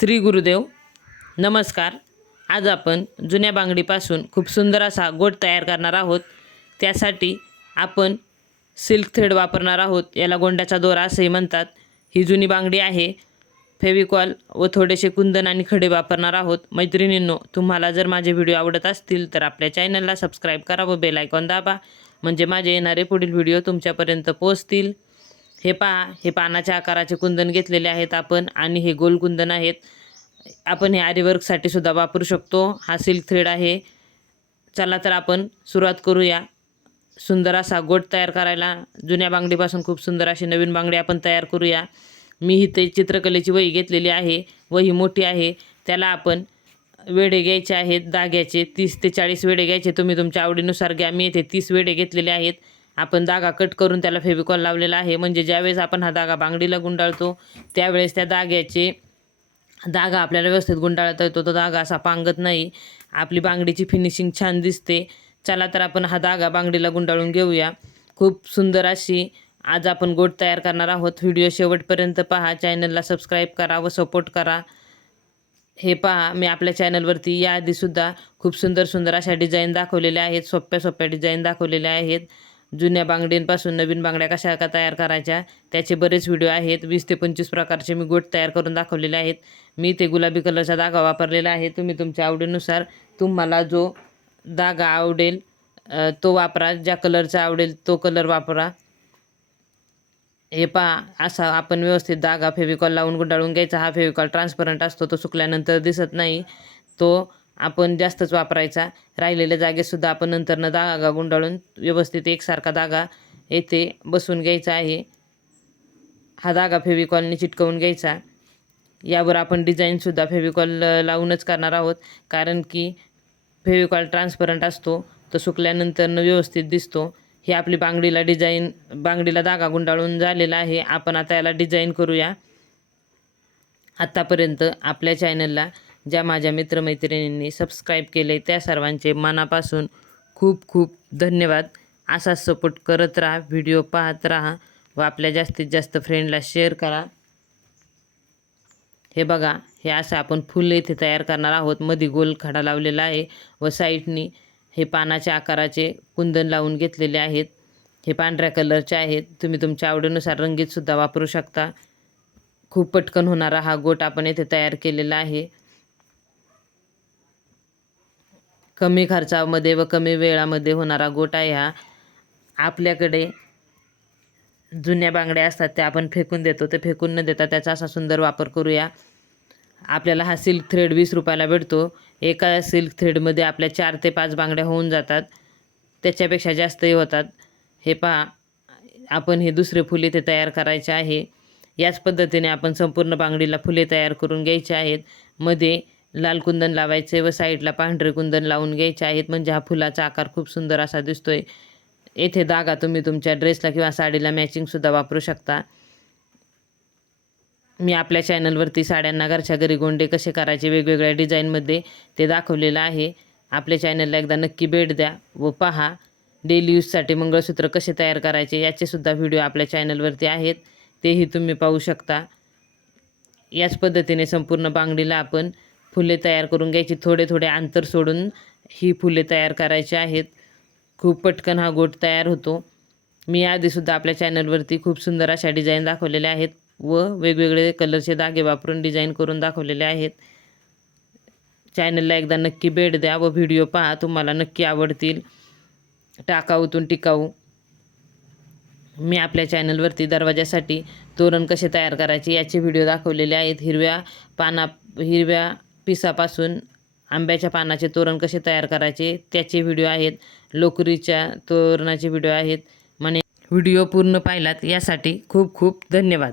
श्री गुरुदेव नमस्कार. आज आपण जुन्या बांगडीपासून खूप सुंदर असा गोट तयार करणार आहोत. त्यासाठी आपण सिल्क थ्रेड वापरणार आहोत. याला गोंड्याचा दोरा असंही म्हणतात. ही जुनी बांगडी आहे. फेविकॉल व थोडेसे कुंदन आणि खडे वापरणार आहोत. मैत्रिणींनो तुम्हाला जर माझे व्हिडिओ आवडत असतील तर आपल्या चॅनलला सबस्क्राईब करा व बेल आयकॉन दाबा. म्हणजे माझे येणारे पुढील व्हिडिओ तुमच्यापर्यंत पोहोचतील. हे पहा हे पानाच्या आकाराचे कुंदन घेतलेले आहेत आपण आणि हे गोल कुंदन आहेत. आपण हे आरीवर्कसाठी सुद्धा वापरू शकतो. हा सिल्क थ्रेड आहे. चला तर आपण सुरुवात करूया. सुंदर असा गोट तयार करायला. जुन्या बांगडीपासून खूप सुंदर अशी नवीन बांगडी आपण तयार करूया. मी इथे चित्रकलेची वही घेतलेली आहे. वही मोठी आहे. त्याला आपण वेडे घ्यायचे आहेत. दाग्याचे तीस ते चाळीस वेडे घ्यायचे. तुम्ही तुमच्या आवडीनुसार घ्या. मी इथे तीस वेडे घेतलेले आहेत. आपण दागा कट करून त्याला फेविकॉल लावलेला आहे. म्हणजे ज्यावेळेस आपण हा धागा बांगडीला गुंडाळतो त्यावेळेस त्या दाग्याचे धागा आपल्याला व्यवस्थित गुंडाळता येतो. तो धागा असा पांगत नाही. आपली बांगडीची फिनिशिंग छान दिसते. चला तर आपण हा धागा बांगडीला गुंडाळून घेऊया. खूप सुंदर अशी आज आपण गोट तयार करणार आहोत. व्हिडिओ शेवटपर्यंत पहा. चॅनलला सबस्क्राईब करा व सपोर्ट करा. हे पहा मी आपल्या चॅनलवरती याआधीसुद्धा खूप सुंदर सुंदर अशा डिझाईन दाखवलेल्या आहेत. सोप्या सोप्या डिझाईन दाखवलेल्या आहेत. जुन्या बांगड्यांपासून नवीन बांगड्या कशा का तयार करायच्या त्याचे बरेच व्हिडिओ आहेत. वीस ते पंचवीस प्रकारचे मी गोट तयार करून दाखवलेले आहेत. मी ते गुलाबी कलरचा धागा वापरलेला आहे. तुम्ही तुमच्या आवडीनुसार तुम्हाला जो धागा आवडेल तो वापरा. ज्या कलरचा आवडेल तो कलर वापरा. हे पहा असा आपण व्यवस्थित धागा फेविकॉल लावून गुंडाळून घ्यायचा. हा फेविकॉल ट्रान्सपरंट असतो तो सुकल्यानंतर दिसत नाही. तो आपण जास्तच वापरायचा. राहिलेल्या जागेतसुद्धा आपण नंतरनं धागा गुंडाळून व्यवस्थित एकसारखा धागा येथे बसून घ्यायचा आहे. हा धागा फेविकॉलने चिटकवून घ्यायचा. यावर आपण डिझाईनसुद्धा फेविकॉल लावूनच करणार आहोत. कारण की फेविकॉल ट्रान्सपरंट असतो तो सुकल्यानंतर व्यवस्थित दिसतो. हे आपली बांगडीला डिझाईन बांगडीला धागा गुंडाळून झालेला आहे. आपण आता याला डिझाईन करूया. आत्तापर्यंत आपल्या चॅनलला ज्या माझ्या मित्रमैत्रिणींनी सबस्क्राईब केले त्या सर्वांचे मनापासून खूप खूप धन्यवाद. असाच सपोर्ट करत राहा व्हिडिओ पाहत राहा व आपल्या जास्तीत जास्त फ्रेंडला शेअर करा. हे बघा हे असं आपण फुल इथे तयार करणार आहोत. मध्ये गोल खडा लावलेला आहे व साईडनी हे पानाच्या आकाराचे कुंदन लावून घेतलेले आहेत. हे पांढऱ्या कलरचे आहेत. तुम्ही तुमच्या आवडीनुसार रंगीतसुद्धा वापरू शकता. खूप पटकन होणारा हा गोट आपण येथे तयार केलेला आहे. कमी खर्चामध्ये व कमी वेळामध्ये होणारा गोटा ह्या हा आपल्याकडे जुन्या बांगड्या असतात त्या आपण फेकून देतो. ते फेकून न देता त्याचा असा सुंदर वापर करूया. आपल्याला हा सिल्क थ्रेड वीस रुपयाला भेटतो. एका सिल्क थ्रेडमध्ये आपल्या चार ते पाच बांगड्या होऊन जातात. त्याच्यापेक्षा जास्तही होतात. हे पहा आपण हे दुसरे फुले ते तयार करायचे आहे. याच पद्धतीने आपण संपूर्ण बांगडीला फुले तयार करून घ्यायचे आहेत. मध्ये लाल कुंदन लावायचे व साईडला पांढरे कुंदन लावून घ्यायचे आहेत. म्हणजे हा फुलाचा आकार खूप सुंदर असा दिसतोय. येथे धागा तुम्ही तुमच्या ड्रेसला किंवा साडीला मॅचिंगसुद्धा वापरू शकता. मी आपल्या चॅनलवरती साड्यांना घरच्या घरी गोंडे कसे करायचे वेगवेगळ्या डिझाईनमध्ये ते दाखवलेलं आहे. आपल्या चॅनलला एकदा नक्की भेट द्या व पहा डेली यूजसाठी मंगळसूत्र कसे तयार करायचे याचेसुद्धा व्हिडिओ आपल्या चॅनलवरती आहेत. तेही तुम्ही पाहू शकता. याच पद्धतीने संपूर्ण बांगडीला आपण फुले तयार करून घ्यायची. थोडे थोडे अंतर सोडून ही फुले तयार करायची आहेत. खूप पटकन हा गोट तयार होतो. मी आधीसुद्धा आपल्या चॅनलवरती खूप सुंदर अशा डिझाईन दाखवलेल्या आहेत व वेगवेगळे कलरचे धागे वापरून डिझाईन करून दाखवलेले आहेत. चॅनलला एकदा नक्की भेट द्या व व्हिडिओ पहा तुम्हाला नक्की आवडतील. टाकाऊतून टिकाऊ. मी आपल्या चॅनलवरती दरवाजासाठी तोरण कसे तयार करायचे याचे व्हिडिओ दाखवलेले आहेत. हिरव्या पाना हिरव्या पिसापासून आंब्याच्या पानाचे तोरण कसे तयार करायचे त्याचे व्हिडिओ आहेत. लोकरीच्या तोरणाचे व्हिडिओ आहेत. म्हणे व्हिडिओ पूर्ण पाहिलात यासाठी खूप खूप धन्यवाद.